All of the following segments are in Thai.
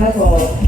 ครับ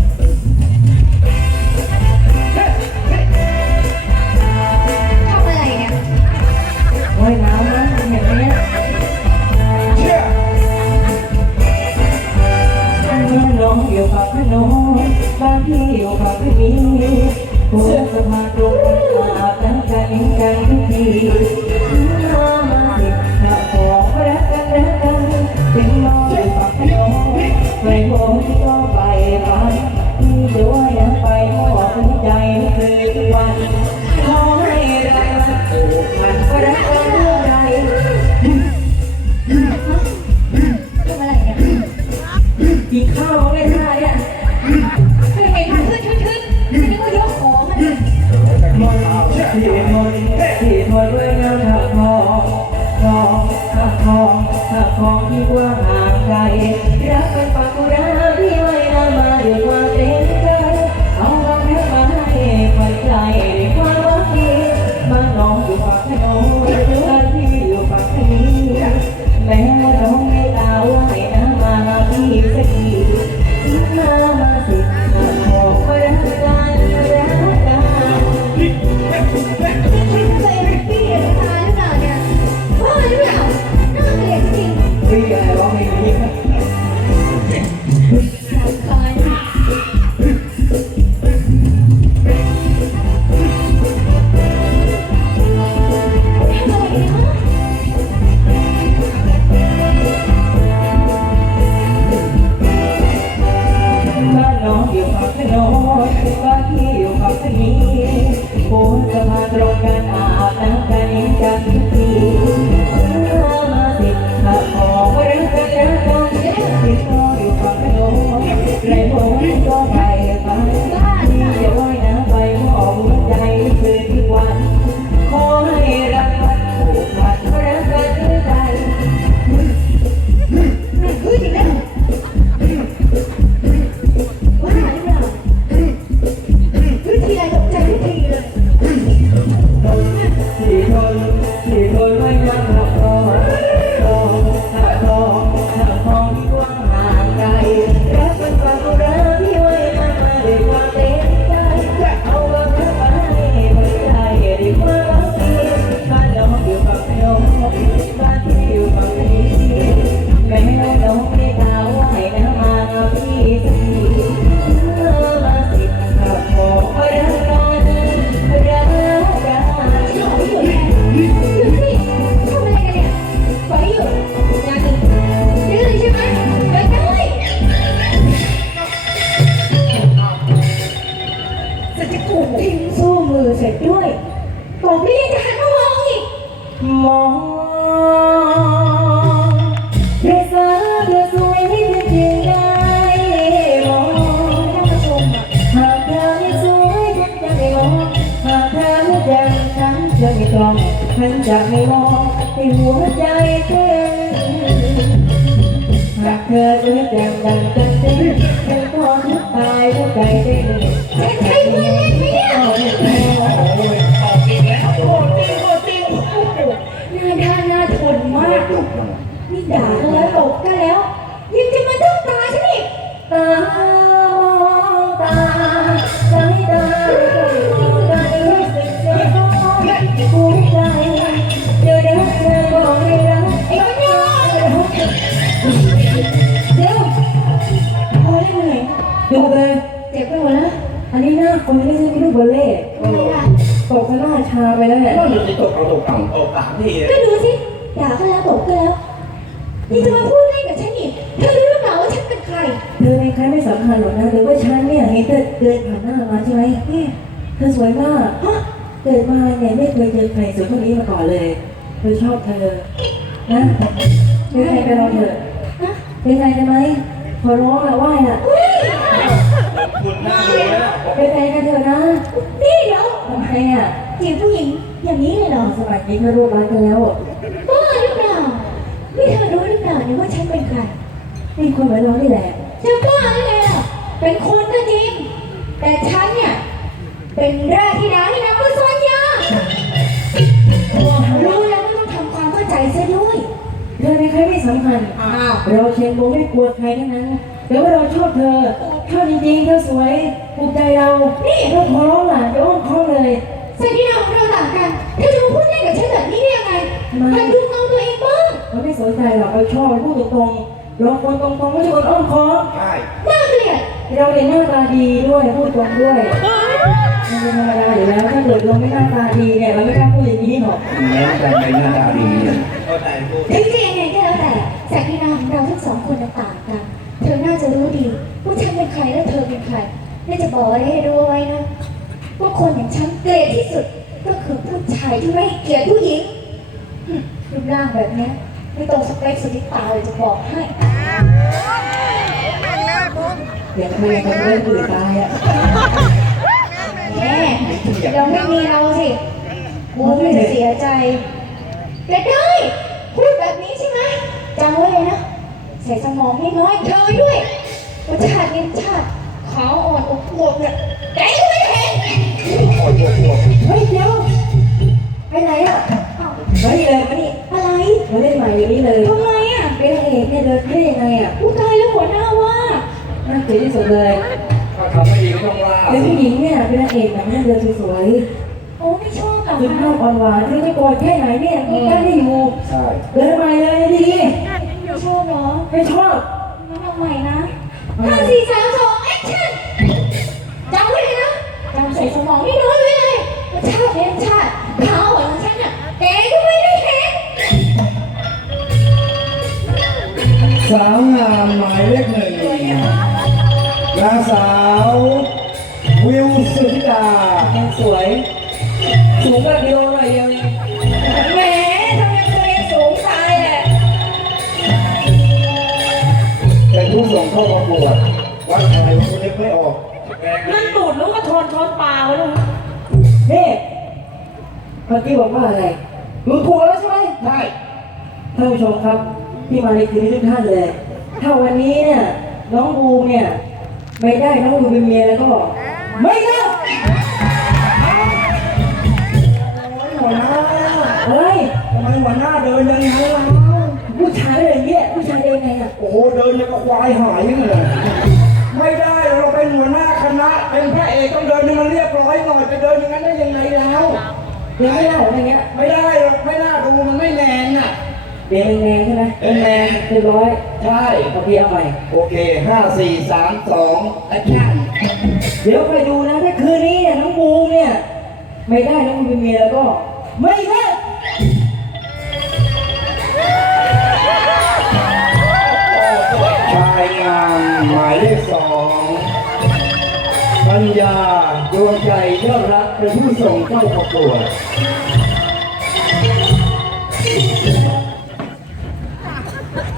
องทับทองที่กว้างห่างไกลรักเป็นปากุราที่ไว้นามาด้วยความเต็มใจเอาความรักมาให้ฝันใจในความหวังดีมาน้องอยู่ปากถนนบ้านที่อยู่ปากนี้แม้น้องไม่ตาว่าให้น้ำมาพี่ อะไรเนี่ยงานน้องอยู่ปากถนนบ้านพี่อยู่ปากท ร็จด้วยบอกไม่ได้จะหันมามองอีกมองเรศาเธอสวยที่จะจริงได้มองท่านผู้ชมอะหากเธอไม่สวยฉันจะไม่มองหากเธอไม่แจ่มฉันจะไม่กลองฉันจะไม่มองให้หัวใจเต้นหากเธอจะไม่แจ่มดังกันเต้นฉันก็ทุกตายหัวใจ อันนี้หน้าคนไม่ใช่ลูกบอลเล่ทำไมล่ะตกหน้าชาไปแล้วเนี่ยก็อยู่ในตกเอาตกต่ำตกสามทีก็ดูสิด่ากันแล้วตบกันแล้วนี่จะมาพูดเล่นกับฉันอีกเธอรู้หรือเปล่าว่าฉันเป็นใคร เธอเป็นใครไม่สำคัญหรอกนะแต่ว่าฉันเนี่ยเห็นเธอเดินผ่านหน้ามาใช่ไหมเนี่ยเธอสวยมากฮะเกิดมาเนี่ยไม่เคยเจอใครสวยเท่านี้มาก่อนเลยเธอชอบเธอ นะเป็นใครไปรอเถอะฮะเป็นใครกันไหมขอร้องอะไหว้อะคุณหน้า เลยนะเป็นแฟนกันเถอะนะ นี่เดี๋ยวทำไมอะจีบผู้หญิงอย่างนี้เลยเหรอสมัยนี้ก็ร่วมรักกันแล้วอะบ้าหรือเปล่านี่เธอรู้หรือเปล่าเนี่ยว่าฉันเป็นใครนี่คนเหมือนเรานี่แหละจะบ้าได้ไงล่ะเป็นคนก็จริง แต่ฉันเนี่ย เป็นราชธิดาที่นำมาสอนยารู้แล้วก็ต้องทำความเข้าใจซะด้วยเธอเป็นใครไม่สำคัญอ้าวเราเชียงโบไม่กลัวใครทั้งนั้นแต่ว่าเราชอบเธอ โอ้ชอบจริงๆเธอสวยภูมิใจเรานี่เราขอร้องหลานจะอ้อมค้อมเลยสถานะของเราต่างกันเธอจะมาพูดได้กับฉันแบบนี้ได้ยังไงหัดดูเงาตัวเองบ้างเราไม่สนใจหรอกเราชอบเราพูดตรงๆเราคนตรงๆไม่ใช่คนอ้อมค้อมใช่น่าเกลียดเราเรียนหน้าตาดีด้วยพูดตรงด้วยมันเป็นธรรมดาอยู่แล้วถ้าเกิดเราไม่หน้าตาดีเนี่ยเราไม่กล้าพูดอย่างนี้หรอกแม้แต่ในหน้าตาดีเนี่ย และจะบอกไว้ให้รู้ไว้นะว่าคนอย่างฉันเกลียดที่สุด ก็คือผู้ชายที่ไม่ให้เกียรติผู้หญิงหึรูปร่างแบบเนี้ยไม่ตรงสเปคสุดที่ตาเลยจะบอกให้อย่าคุยกันเรื่องอื่นตายอะแม่เราไม่มีเราสิกูไม่เสียใจแต่ได้พูดแบบนี้ใช่ไหมจำไว้เลยนะใส่สมองให้น้อยเธอด้วยว่าชาตินี้ชาติ ขาวอ่อนอบอวบเนี่ยแกก็ไม่เห็นเฮ้ยเดี๋ยวไปไหนอะอ้าวเฮ้ยเลยมานี่อะไรมาเล่นใหม่อยู่นี่เลยทำไมอะเป็นนางเอกเนี่ยเดินได้ยังไงอะผู้ชายแล้วหัวหน้าว่าน่าเกลียดที่สุดเลยถ้าทำไม่ดีก็ต้องว่าเป็นผู้หญิงเนี่ยเป็นนางเอกแบบหน้าเดินสวยโอ้ไม่ชอบอะๆสุภาพอ่อนหวานที่ไม่กลัวแค่ไหนเนี่ยมีกล้าได้อยู่ใช่เดินใหม่เลยดีชอบเหรอไม่ชอบงั้นเอาใหม่นะห้าสี่สามสอง แอคชั่นจำไว้เลยนะจำใส่สมองให้น้อยไว้เลยว่าชาติเนี้ยชาติขาวอ่อนของฉันอ่ะแกก็ไม่ได้เห็น สาวงามหมายเลขหนึ่งนางสาววิวสุธิดา ยังสวย สูงกว่ากิโลหน่อยเดียว ช้อนปลาวะลูกนี่เมื่อกี้บอกว่าอะไรรู้ถูกแล้วใช่ไหมใช่ท่านผู้ชมครับที่มาในคืนนี้ทุกท่านเลย ถ้าวันนี้เนี่ยน้องบูมเนี่ยไม่ได้น้องบูมเป็นเมียแล้วก็บอกไม่ได้หัวหน้าอะไรทำไมหัวหน้าเดินยังไงล่ะผู้ชายอะไรอย่างเงี้ยผู้ชายได้ยังไงอะโอ้โหเดินยังกับควายหายยังเลยไม่ได้ เราเป็นหัวหน้าคณะ เป็นพระเอกต้องเดินให้มันเรียบร้อยหน่อยไปเดินอย่างนั้นได้ยังไงแล้วเดี๋ยวไม่ได้เหรออย่างเงี้ยไม่ได้หรอกไม่น่าดูมันไม่แมนน่ะเดี๋ยวแรงๆใช่ไหมเป็นแมนเรียบร้อยใช่เอาเบียร์ไปโอเคห้าสี่สามสองแอคชั่นเดี๋ยวไปดูนะถ้าคืนนี้เนี่ยน้องบูมเนี่ย ไม่ได้น้องบูมเป็นเมียแล้วก็ ไม่ได้ชายงามหมายเลขสองปั ญญาดวงใจยอดรักเป็นผู้ส่งเข้าประกวด